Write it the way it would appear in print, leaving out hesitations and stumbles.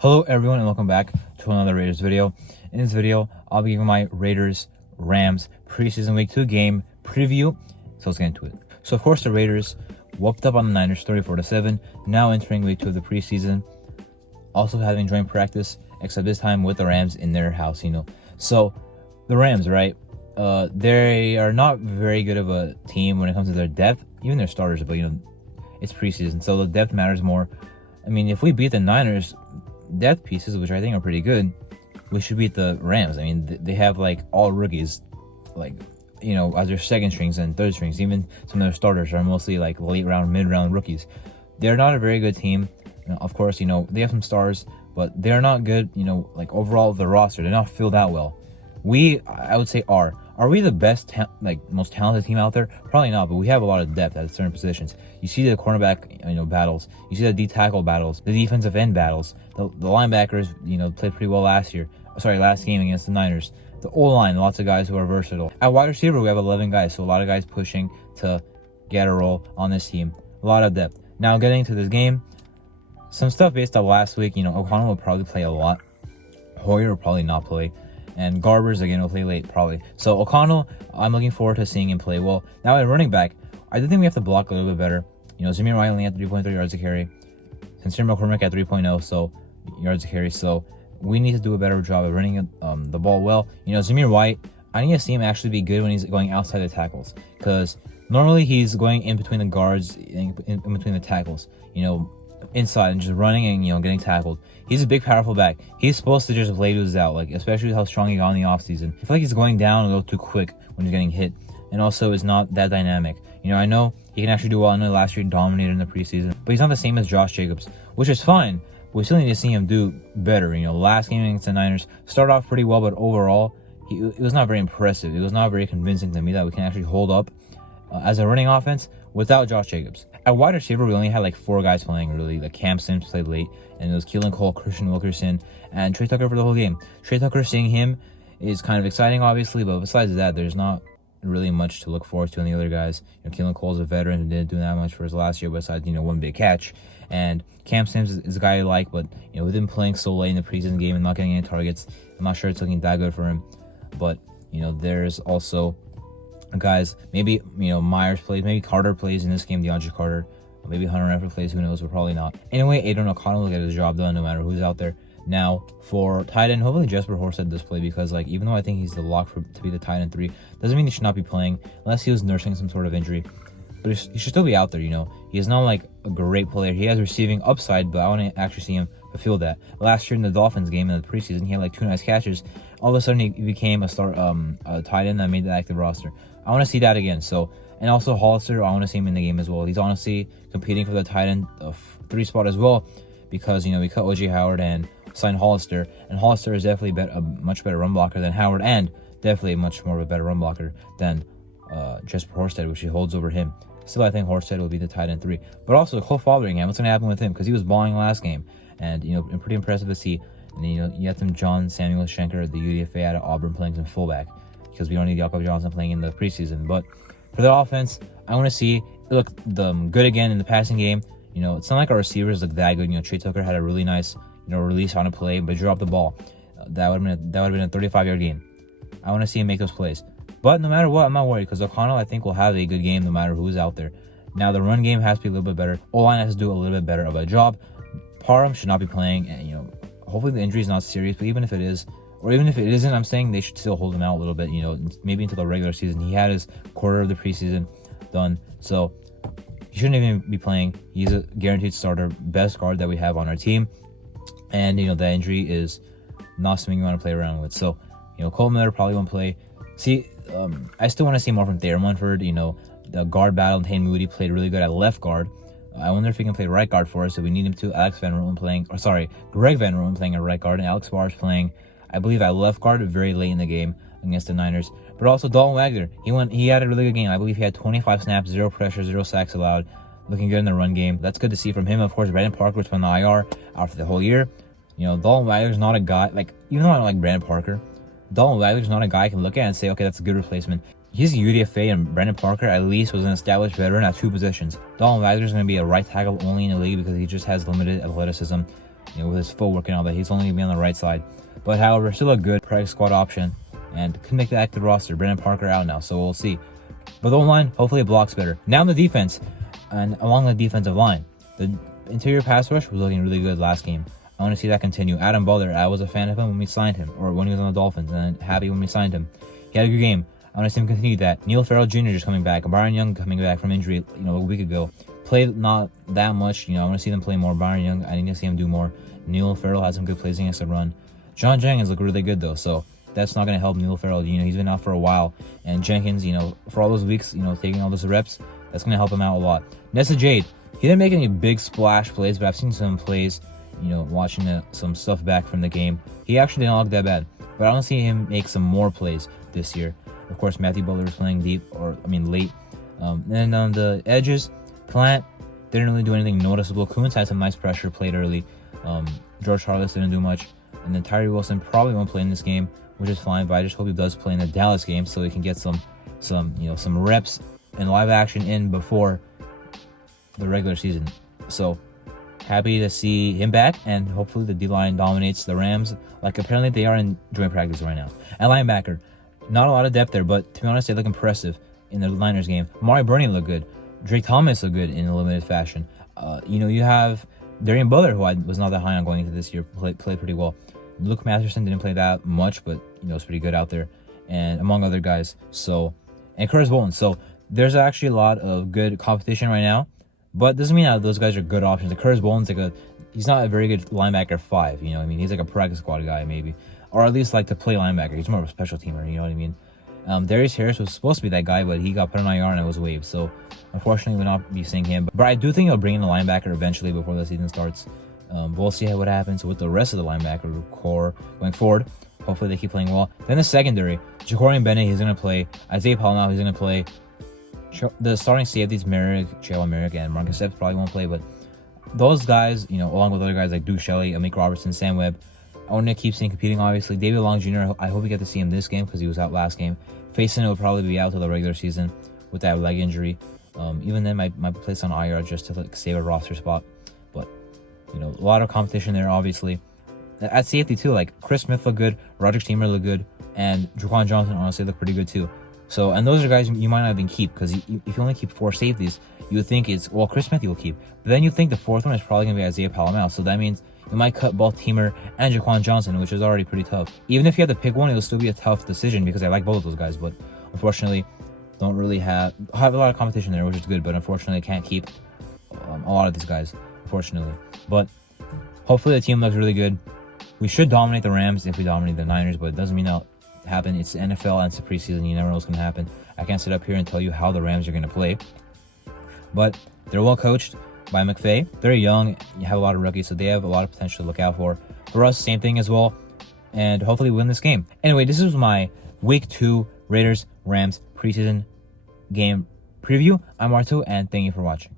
Hello everyone and welcome back to another Raiders video. In this video, I'll be giving my Raiders-Rams preseason week 2 game preview. So let's get into it. So of course the Raiders whooped up on the Niners 34-7, now entering week 2 of the preseason. Also having joint practice, except this time with the Rams in their house, So the Rams, right? They are not very good of a team when it comes to their depth, even their starters, but it's preseason, so the depth matters more. I mean, if we beat the Niners depth pieces, which I think are pretty good, we should beat the Rams. I mean, they have like all rookies, as their second strings and third strings. Even some of their starters are mostly like late round, mid round rookies. They're not a very good team. Of course, they have some stars, but they're not good. Overall, the roster, they're not filled out well. I would say are we the best, most talented team out there? Probably not, but we have a lot of depth at certain positions. You see the cornerback, battles. You see the D-tackle battles, the defensive end battles. The linebackers, played pretty well last game against the Niners. The O-line, lots of guys who are versatile. At wide receiver, we have 11 guys, so a lot of guys pushing to get a role on this team. A lot of depth. Now, getting to this game, some stuff based off last week. O'Connell will probably play a lot. Hoyer will probably not play. And Garbers, again, will play late, probably. So O'Connell, I'm looking forward to seeing him play well. Now, at running back, I do think we have to block a little bit better. Zamir White only had 3.3 yards a carry. Sincere McCormick at 3.0 yards a carry. So we need to do a better job of running the ball well. Zamir White, I need to see him actually be good when he's going outside the tackles. Because normally he's going in between the guards, in between the tackles. Inside and just running and getting tackled. He's a big, powerful back. He's supposed to just lay dudes out, especially with how strong he got in the offseason. I feel like he's going down a little too quick when he's getting hit, and also is not that dynamic. I know he can actually do well. I know last year he dominated in the preseason, but he's not the same as Josh Jacobs, which is fine. We still need to see him do better. Last game against the Niners started off pretty well, but overall, it was not very impressive. It was not very convincing to me that we can actually hold up as a running offense without Josh Jacobs. At wide receiver, we only had 4 guys playing, really. Cam Sims played late, and it was Keelan Cole, Christian Wilkerson, and Trey Tucker for the whole game. Trey Tucker, seeing him is kind of exciting, obviously, but besides that, there's not really much to look forward to on the other guys. Keelan Cole's a veteran who didn't do that much for his last year, besides, one big catch. And Cam Sims is a guy I like, but, with him playing so late in the preseason game and not getting any targets, I'm not sure it's looking that good for him. But, there's also guys, maybe, Myers plays, maybe Carter plays in this game, DeAndre Carter. Maybe Hunter Renfrow plays, who knows, but probably not. Anyway, Aiden O'Connell will get his job done no matter who's out there. Now, for tight end, hopefully Jesper Horsted does play, because, even though I think he's the lock to be the tight end 3, doesn't mean he should not be playing, unless he was nursing some sort of injury. But he should still be out there, He is not, a great player. He has receiving upside, but I want to actually see him fulfill that. Last year in the Dolphins game in the preseason, he had, 2 nice catches. All of a sudden, he became a tight end that made the active roster. I want to see that again, And also Hollister, I want to see him in the game as well. He's honestly competing for the tight end 3 spot as well, because we cut O.J. Howard and signed Hollister, and Hollister is definitely a much better run blocker than Howard, and definitely much more of a better run blocker than Jesper Horsted, which he holds over him. Still, I think Horsted will be the tight end 3, but also Cole Fotheringham. What's going to happen with him? Because he was balling last game, and pretty impressive to see. And you had some John Samuel Schenker, the UDFA out of Auburn, playing some fullback, because we don't need Jakob Johnson playing in the preseason, but. For the offense, I want to see it look good again in the passing game. It's not like our receivers look that good. Trey Tucker had a really nice, release on a play, but dropped the ball. That would have been a 35-yard game. I want to see him make those plays. But no matter what, I'm not worried, because O'Connell, I think, will have a good game no matter who's out there. Now, the run game has to be a little bit better. O-line has to do a little bit better of a job. Parham should not be playing, and, hopefully the injury is not serious, but even if it is, or even if it isn't, I'm saying they should still hold him out a little bit, maybe until the regular season. He had his quarter of the preseason done, so he shouldn't even be playing. He's a guaranteed starter, best guard that we have on our team, and, that injury is not something you want to play around with. So, Cole Miller probably won't play. See, I still want to see more from Thayer Munford. The guard battle, Tane Moody played really good at left guard. I wonder if he can play right guard for us, so we need him to. Greg Van Roten playing at right guard, and Alex Barrs playing, I believe, at left guard very late in the game against the Niners. But also Dalton Wagner. He had a really good game. I believe he had 25 snaps, 0 pressure, 0 sacks allowed. Looking good in the run game. That's good to see from him. Of course, Brandon Parker was on the IR out for the whole year. Dalton Wagner's not a guy, even though I don't like Brandon Parker, Dalton Wagner's not a guy I can look at and say, okay, that's a good replacement. He's a UDFA, and Brandon Parker at least was an established veteran at 2 positions. Dalton Wagner's going to be a right tackle only in the league because he just has limited athleticism. with his footwork and all that. He's only going to be on the right side. But however, still a good practice squad option and can make the active roster. Brandon Parker out now, so we'll see. But the O-line, hopefully it blocks better. Now in the defense, and along the defensive line, the interior pass rush was looking really good last game. I want to see that continue. Adam Butler, I was a fan of him when we signed him, or when he was on the Dolphins, and happy when we signed him. He had a good game. I want to see him continue that. Neil Farrell Jr. just coming back. Byron Young coming back from injury, a week ago. Played not that much. I want to see them play more. Byron Young, I need to see him do more. Neil Farrell had some good plays against the run. John Jenkins looked really good though, so that's not going to help Neil Farrell. He's been out for a while, and Jenkins, for all those weeks, taking all those reps, that's going to help him out a lot. Nessa Jade, he didn't make any big splash plays, but I've seen some plays, watching some stuff back from the game. He actually didn't look that bad, but I don't see him make some more plays this year. Of course, Matthew Butler is playing late. And on the edges, Plant didn't really do anything noticeable. Coons had some nice pressure, played early. George Harless didn't do much. And then Tyree Wilson probably won't play in this game, which is fine, but I just hope he does play in the Dallas game so he can get some reps and live action in before the regular season. So happy to see him back, and hopefully the D-line dominates the Rams like apparently they are in joint practice right now. And linebacker, not a lot of depth there, but to be honest, they look impressive in the Niners game. Amari Burney looked good. Drake Thomas looked good in a limited fashion. You have Darian Butler, who I was not that high on going into this year, played pretty well. Luke Masterson didn't play that much, but was pretty good out there, and among other guys. And Curtis Bolton. So there's actually a lot of good competition right now, but doesn't mean that those guys are good options. Curtis Bolton's he's not a very good linebacker 5. He's like a practice squad guy maybe, or at least like to play linebacker. He's more of a special teamer. You know what I mean? Darius Harris was supposed to be that guy, but he got put on IR and it was waived. So unfortunately, we'll not be seeing him. But I do think he'll bring in a linebacker eventually before the season starts. We'll see what happens with the rest of the linebacker core going forward. Hopefully they keep playing well. Then the secondary, Jacorian Bennett, he's going to play. Isaiah Palinao, he's going to play. The starting safeties, Chalo Merrick, and Marcus Epps probably won't play, but those guys, along with other guys like Duke Shelley, Amik Robertson, Sam Webb, I want to keep seeing competing, obviously. David Long Jr., I hope we get to see him this game because he was out last game. Faison will probably be out till the regular season with that leg injury. Even then, might be placed on IR just to save a roster spot. But, a lot of competition there, obviously. At safety, too, Chris Smith looked good, Roderick Steamer looked good, and Jaquan Johnson honestly looked pretty good, too. So, and those are guys you might not even keep, because if you only keep 4 safeties, you would think Chris Smith you'll keep. But then you think the 4th one is probably going to be Isaiah Palinao. So that means you might cut both Teamer and Jaquan Johnson, which is already pretty tough. Even if you had to pick one, it'll still be a tough decision because I like both of those guys. But unfortunately, don't really have a lot of competition there, which is good. But unfortunately, I can't keep a lot of these guys, unfortunately. But hopefully the team looks really good. We should dominate the Rams if we dominate the Niners, but it doesn't mean that'll happen. It's the NFL and it's the preseason. You never know what's going to happen. I can't sit up here and tell you how the Rams are going to play. But they're well coached by McVay. They're young. You have a lot of rookies, so they have a lot of potential to look out for. For us, same thing as well. And hopefully win this game. Anyway, this is my Week 2 Raiders-Rams preseason game preview. I'm Artu, and thank you for watching.